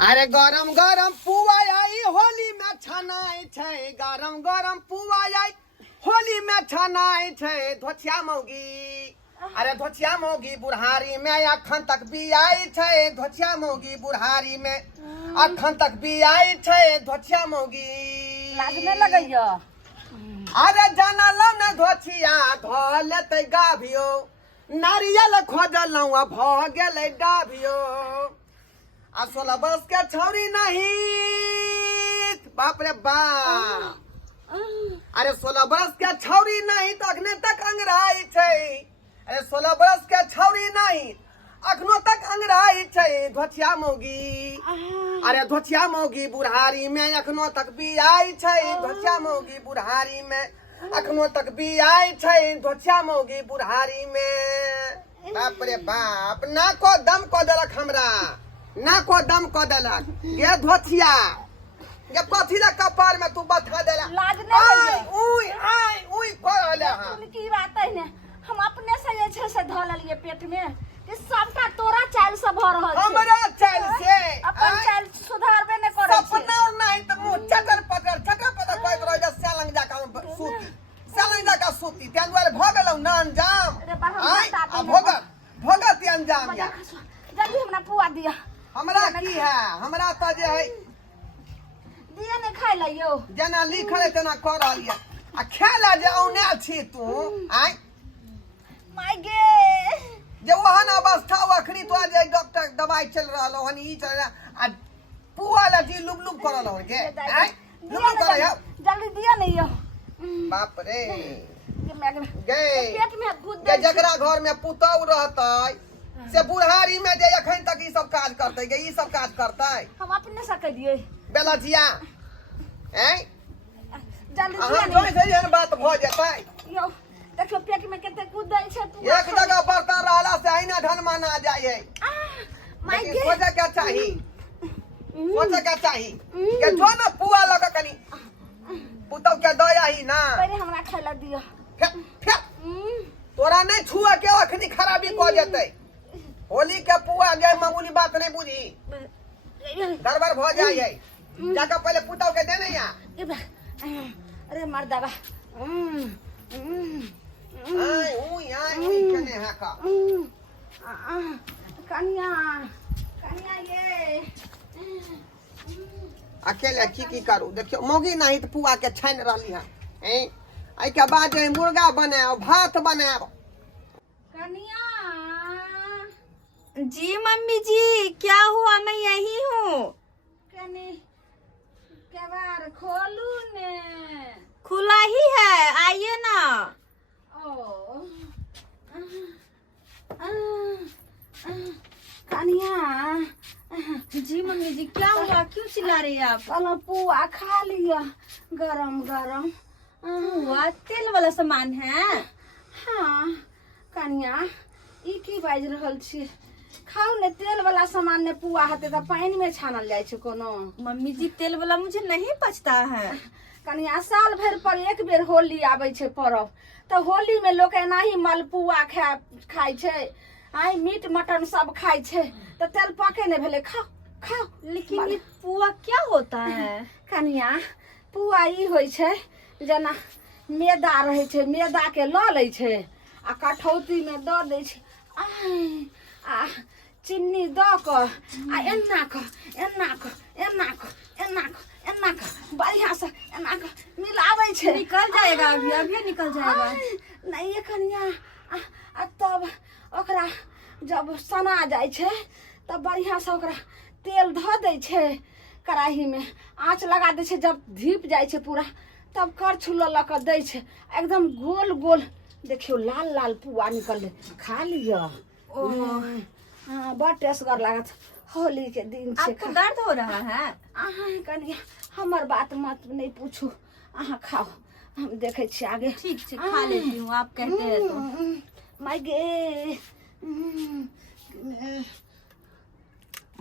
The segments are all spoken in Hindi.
अरे गरम गरम पुआ आई होली में छनाई छै गरम गरम पुआ आई होली में छनाई छै धोछिया मौगी अरे धोछिया मौगी बुढ़ारी में अखन तक बियाई छै धोछिया मौगी बुढ़ारी में अखन तक बियाई छै धोछिया मौगी लागने लगैया अरे जानल न धोछिया ध लेतै गाभियो नारियल खोजलौं भ गेलै डाभियो आ 16 बरस के छौरी नहीं बाप रे बाप अरे 16 बरस के छौरी नहीं तो अखने तक अंगराई छै अरे 16 बरस के छौरी नहीं अखनो तक अंगराई छै धोछिया मौगी अरे धोछिया मौगी बुढ़ारी में अखनो तक बियाई छै धोछिया मौगी बुढ़ारी में अखनो तक बियाई छै धोछिया मौगी बुढ़ारी में बाप रे बाप ना को दम को देलक हमरा ना को दम को देलक ये धोछिया ये कथी ला कपार में तू बथा देला लागने लगैया आई उई करले हां की बात है ने हम अपने से जे छै से ध लेलिए पेट में कि सबटा तोरा चाल से भ रहल छै हमरा चाल से अपन चाल सुधारबे ने करे छै सपना नहीं तो मुंह चकर पकड़ कहत रह जा सलंग जाका सूती सलंग जाका सूती तेन दुआरे भ गेलौ न अंजाम आई भोगत अंजाम या जल्दी हमरा पुआ दिया हमरा की है हमरा तो जे है दिया ने खाइ लियो जना लिखल है तना कर रहलिया आ खेला जे औने छी तू आई माय गे जे ओहन अवस्था अखनी तो जे डॉक्टर दवाई चल रहलो हनी ई चल आ पुआ ला जी लुब लुब करल हो के आई लुब कर या जल्दी दिया नहीं यो बाप रे गे पेट में भूत के जकरा घर में पुतौ रहतै से बुढ़ारी में जे अखन तक ई सब काज करतै गे ई सब काज करतै हम अपने से कह दिए बेलजिया हैं जल्दी दिया अहाँ जोइ से एहन बात भ जेतै यो देखो पेट में केते कूद दै छै तू एक जगह बर्तन रहला से अहिना धन माना जाय है माय गे सोचे क्या चाही सोचे क्या चाही के जो न पुआ लगा कनी पुतौ के दया ही ना पहले हमरा खाइला दियो तोरा नहीं छुआ के अखनी खराबी क जेतै होली के पुआ जे मामूली बात नहीं बुझी गड़बड़ भ जाय है जाके पहले पुतौ के देने या अरे मर्दाबा आई उई कने हाका कन्या कन्या ये अकेले की करू देखियो मौगी नहीं तो पुआ के छान रहली है हैं आई के बाद जे मुर्गा बनाओ भात बनाओ कन्या जी मम्मी जी क्या हुआ मैं यही हूँ कनी केवार खोलू ने खुला ही है आइए ना ओ कन्या जी मम्मी जी क्या हुआ क्यों चिल्ला रही है आप चलो पुआ खा लिया गरम गरम हुआ तेल वाला सामान है हाँ कन्या ई की बाज रहल छी खाओ ने तेल वाला सामान ने पुआ हते त पानी में छानल जाय छै कोनो मम्मी जी तेल वाला मुझे नहीं पचता है कन्या साल भर पर एक बेर होली आबै छै पर्व त होली में लोग एनाही मलपुआ खाय छै आई मीट मटन सब खाय छै त तेल पके ने भेले खाओ खाओ लेकिन ये पुआ क्या होता है कन्या पुआ ई होय छै जना मैदा रहे छै मैदा के ल लै छै आ कठौती में द दै छै आ चीनी द क आ एना क बढ़िया से एना क मिलाबै छै निकल जाएगा अभी अभी निकल जाएगा नहीं कन्या आ तब ओकरा जब सना जाय छै तब बढ़िया से ओकरा तेल ध दै छै कढ़ाई में आँच लगा दै छै जब धीप जाय छै पूरा तब करछुल ल के दै छै एकदम गोल गोल देखियो लाल लाल पुआ निकल खा लियो हाँ बड़ टेस्टगर लागत होली के दिन छै आपको दर्द हो रहा है कन्या हमर बात मत नहीं पूछू अहाँ खाओ हम देखे छी आगे ठीक से खा लेती हूँ आप कहते हैं तो माय गे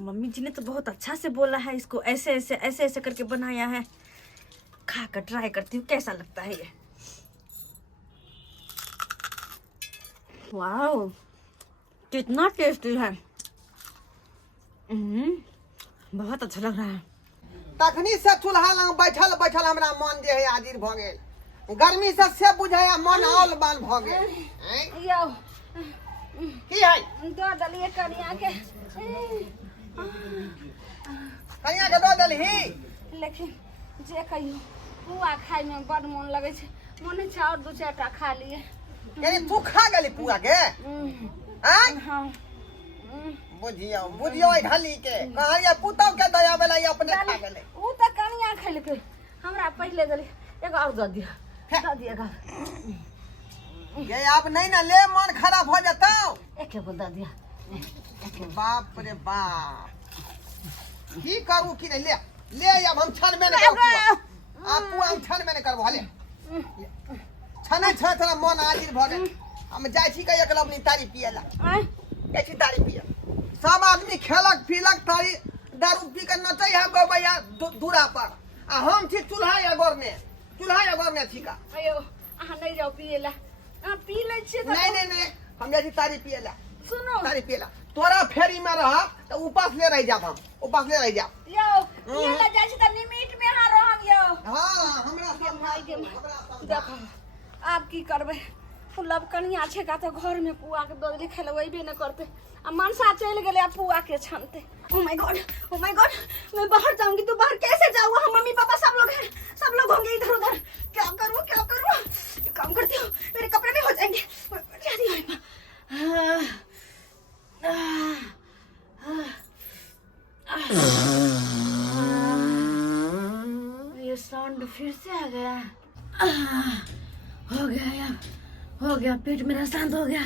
मम्मी जी ने तो बहुत अच्छा से बोला है इसको ऐसे ऐसे करके बनाया है खा कर ट्राई करती हूँ कैसा लगता है ये वाओ कितना टेस्टी है बहुत अच्छा लग रहा है। तखनी से चूल्हा लग बैठल बैठल हमरा मन जे है आजिर भ गेल। गर्मी से बुझाय मन औल बाल भ गेल। हैं? यो की है दो दलिए कनिया के कनिया के दो देलही। लेकिन जे कहियो पुआ खाए में बड़ मन लगे छे। मन छै और दू चार टा खा लिए। यानी तू खा गेली पुआ के? हैं? हाँ बुझियो बुझियो ए ढली के कहलिए पुतौ के दया बेला ये अपने खा गेले। उ त कनिया खैलकै हमरा पहिले देली एगो और दऽ दिया दऽ दिएगा ये अब नहीं ना ले मन खराब हो जाता। एक एगो दऽ दिया बाप रे बाप की करू की नहीं ले ले अब हम छन में नहीं करबो। आप पुआ हम छन में नहीं करबो हले छने छ थोड़ा मन आजिर भ गेल। हम जाय छी के एक लवनी तारी पियला ऐसी तारी पिया। सब आदमी खेलक पीलक तारी दारू पी के नचै है गोबैया दूरा पर आ हम छी चूल्हा एगोर ने छिका। अयो अहाँ नहीं जाओ पिएला अहाँ पी ले छिए त नहीं हम जाय छी तारी पियला। सुनो तारी पियला तोरा फेरी में रह त उपास ले रह जाब। हम उपास ले रह जाब। यो पिएला जाय छी त लिमिट में अहाँ रहब यो। हां हमरा सब भाई के देखो आप की करबे लब कनिया छे का तो घर में पुआ के दो लिखे लगेबे न करते आ मनसा चल गेले आ पुआ के छनते। ओ माय गॉड मैं बाहर जाऊंगी तो बाहर कैसे जाऊँ? हम मम्मी पापा सब लोग हैं सब लोग होंगे इधर उधर क्या करूँ एक काम करती हूँ मेरे कपड़े भी हो जाएंगे ये साउंड फिर से आ गया। हो गया यार हो गया पेट मेरा शांत हो गया।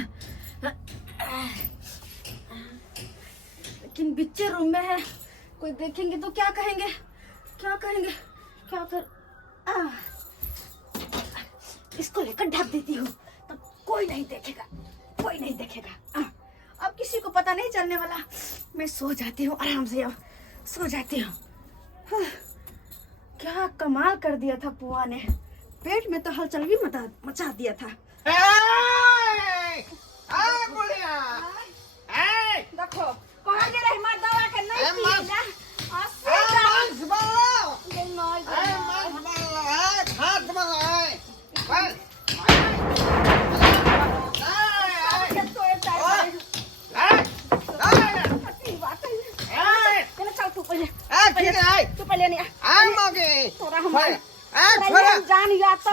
लेकिन बिच्चे रूम में है कोई देखेंगे तो क्या कहेंगे क्या कर इसको लेकर ढक देती हूँ तब कोई नहीं देखेगा। अब किसी को पता नहीं चलने वाला। मैं सो जाती हूँ आराम से अब सो जाती हूँ। क्या कमाल कर दिया था पुआ ने पेट में तो हलचल भी मचा दिया था। देखो कहाँ गए रहे हमारे दवा के नहीं पिएला तू पहले नहीं जान या तो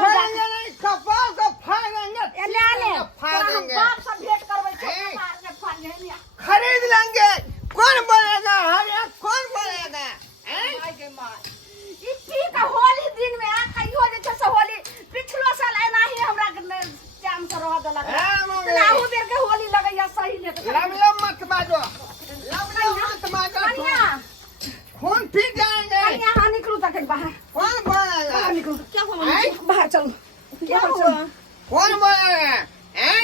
खरीद लेंगे। कौन बोलेगा कौन बोलेगा? होली दिन में कहियो जे छै से होली पिछलो साल एना ही हमरा जाम से रह देलक राहु बेर के होली लगैया सही ले लव मत मारो खून पी जाएंगे। यहाँ निकलू तक बाहर कौन बोलेगा? बाहर निकलू क्या हुआ बाहर चलो क्या हुआ कौन बोलेगा?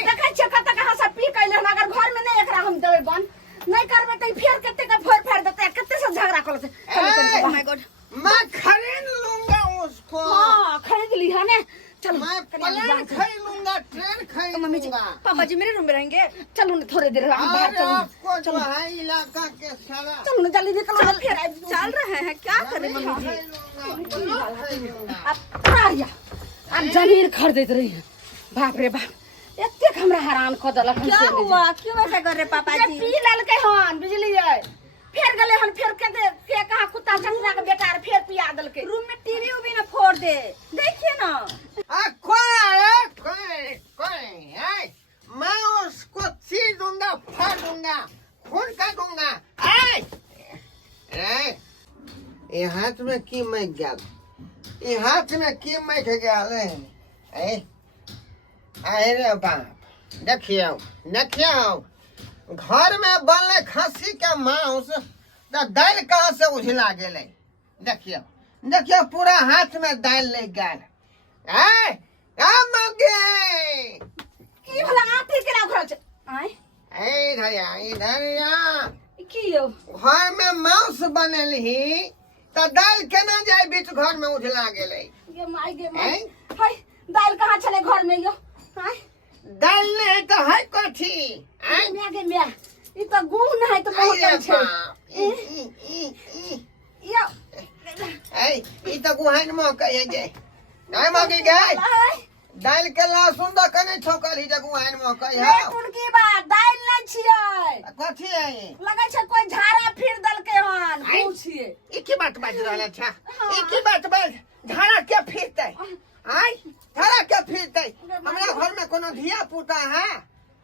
देखै छियै कतऽ कहाँ से पी कैले हम अगर घर में नहीं एकरा हम देबै बंद नहीं करबै त फेर कते का फोड़ देते कते से झगड़ा कर लेते। चलो माय गॉड मैं खरीद लूंगा उसको। हां खरीद ली है ने चलो मैं प्लेन खरीद लूंगा ट्रेन खरीद मम्मी जी लूंगा। पापा जी मेरे रूम में रहेंगे चलो ना थोड़ी देर हम बाहर अरे आपको जो है इलाका के सारा चलो ना जल्दी निकलो फिर चल रहे हैं क्या करें मम्मी जी खरीद लूंगा। अब जमीन खरीद रही है बाप रे बाप एते हमरा हैरान क देलक। क्या हुआ क्यों ऐसा कर रहे पापा जी? पी लेलकै हन बुझलियै फिर गले हन फिर के कहा कुत्ता चंद्रा के बेटा फिर पिया देलकै। रूम में टीवी भी ना फोड़ दे देखिए ना। मैं उसको चीर दूंगा फाड़ दूंगा खून कर दूंगा। ये हाथ में की मैं गया ये हाथ में की मैं गया अरे बाप देखियो घर में बनले खस्सी के मांस तो दाल कहाँ से उझला गेले। देखियो पूरा हाथ में दाल ले गल। की भला आठी के राख रहल छै इधर की यौ घर में मांस बनेलही तो दाल केना जाए बीच घर में उझला गेले। गे माय हाय दाल कहाँ छले घर में यो हाय दाल नहीं तो है कथी मैं ई तो गुण है तो बहुत अरे छै यो ई तो गुहान में कहे जे नहीं मांगी गए दाल के लहसुन द कने ठोकल ही जगु हान में कहे रे टुनकी बा दाल नै छियै कथी है लगे छै कोई झाड़ा फिर दल के हन आँय? ऊ छियै ई की बात बाज रहल छ ई की बात बाज झाड़ा के फिरतै आय झाड़ा के फिरतै हमरा घर में कोनो धिया पुता है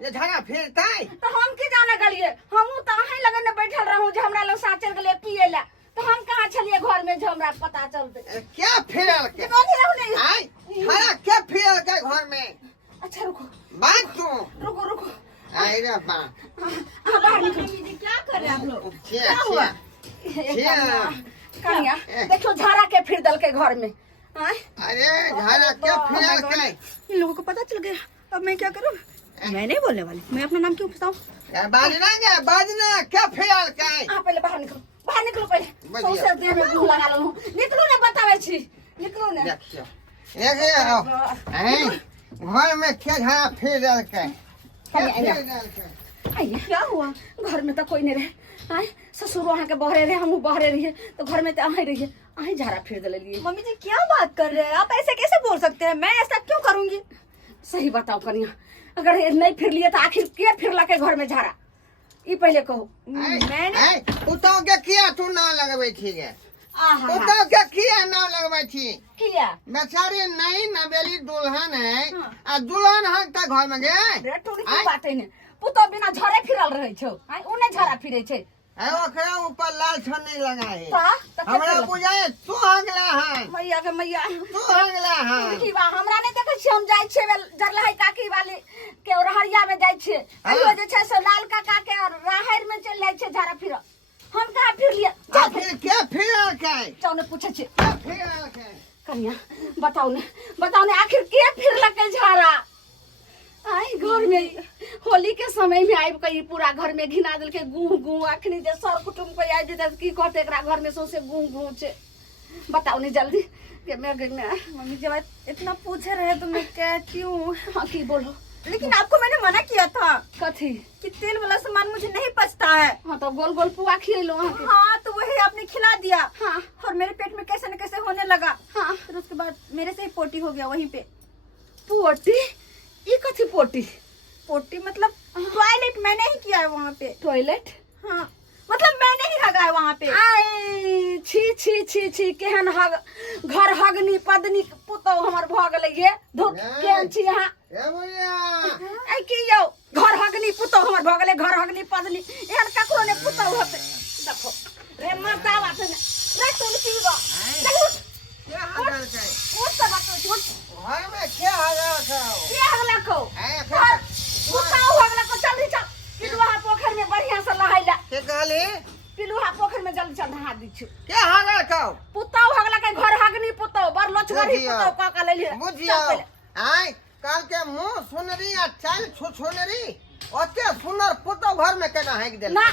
ये झाड़ा फिरतै तो हम की जाने गलिए हमहू तो अहीं लगन में बैठल रहूं जे हमरा लोग साथ चल गेले पिए ला तो हम कहां छलिए घर में जो हमरा पता चलते क्या फिरल के बोली रहू नहीं आय झाड़ा के फिरल के घर में अच्छा रुको बात तू रुको रुको आय रे बा बाहर निकलो क्या कर रहे हैं आप लोग? क्या हुआ? कन्या देखो झाड़ा के फिर दल के घर में आय अरे झाड़ा के फिरल के इन लोगों को पता चल गया, अब मैं क्या करूँ? मैं नहीं बोलने वाली, मैं अपना नाम क्यों बताऊँ? बाजना क्या फिरल के आप पहले बाहर निकलो पहले बढ़िया। सौसे देह में मुंह लगा लो निकलो ने बतावे छी निकलो ने देखियो घर में क्या झाड़ा फिरल के आइए क्या हुआ घर में तो कोई नहीं रहे आए ससुर वहाँ के बहरे रहे हम बहरे रहिए तो घर में तो अहीं रहिए अहीं झाड़ा फिर दे लिए मम्मी जी क्या बात कर रहे हैं आप? ऐसे कैसे बोल सकते हैं? मैं ऐसा क्यों करूंगी? सही बताओ कन्या अगर ये नहीं फिर लिए तो आखिर के फिरला के घर में झाड़ा ई पहले कहो मैंने पुतौ के किया तू ना लगबै छी गे आहा पुतौ के किया ना लगबै छी किया बेचारी नई नवेली दुल्हन है हाँ। आ दुल्हन हक तक घर में गे रे टोरी की बात है ने पुतो बिना झरे फिरल रहे छौ आय उने झरा फिरे छै है ओकरा ऊपर लाल छन नहीं लगा है तो हमरा बुझाए तू हगला है मैया के मैया तू हगला है की बा हमरा नहीं देखे छी हम जाय छे जरला है काकी वाली के रहरिया में जाय छे अइयो जे छै से लाल काका के और राहर में चल जाय छे झारा फिर हम कहां फिर लिए आखिर क्या फिरल के चौने पूछे छे क्या फिरल के कन्या बताओ ने आखिर के फिरलक झारा आई घर में होली के समय में आइब के पूरा घर में घिना दिल के गूं गूं अखनी जे सर कुटुम को आइ जे की कहते एकरा घर में सौसे गूं गूं छे बताओ ने जल्दी के मैं मम्मी जब आप इतना पूछ रहे तो मैं कहती हूँ, हाँ की बोलो लेकिन आपको मैंने मना किया था कथी कि तेल वाला सामान मुझे नहीं पचता है। हाँ तो गोल गोल पुआ खिलो वहाँ के हाँ तो वही आपने खिला दिया। हाँ और मेरे पेट में कैसे न कैसे होने लगा। हाँ फिर उसके बाद मेरे से ही पोटी हो गया वहीं पे। पोटी ये कथी पोटी पोटी मतलब टॉयलेट मैंने ही किया है वहाँ पे। टॉयलेट हाँ मतलब मैंने ही हगा है वहाँ पे। आई छी छी छी छी केहन हग घर हगनी पदनी पुतो हमर भ गेलै ये धुत केहन छी यहाँ ए बुढ़िया आई की यौ घर हगनी पुतो हमर भ गेलै घर हगनी पदनी एहन ककरो ने पुतो होते देखो रे मरता बात ने रे तुम की गो चल उठ क्या हगल के उठ सब बात उठ घर में क्या हगल के के हगला को है घर पुतो हगला को जल्दी चल पिलुहा पोखर में बढ़िया से नहाइला के कहली पिलुहा पोखर में जल्दी चल नहा दी छु क्या हगल के पुतो हगला के घर हगनी पुतो बर लचगरी पुतो का का ले ले बुझियो आय काल के मुंह सुनरी आ चाल छुछुनरी ओते सुनर पुतो घर में केना हक देल ना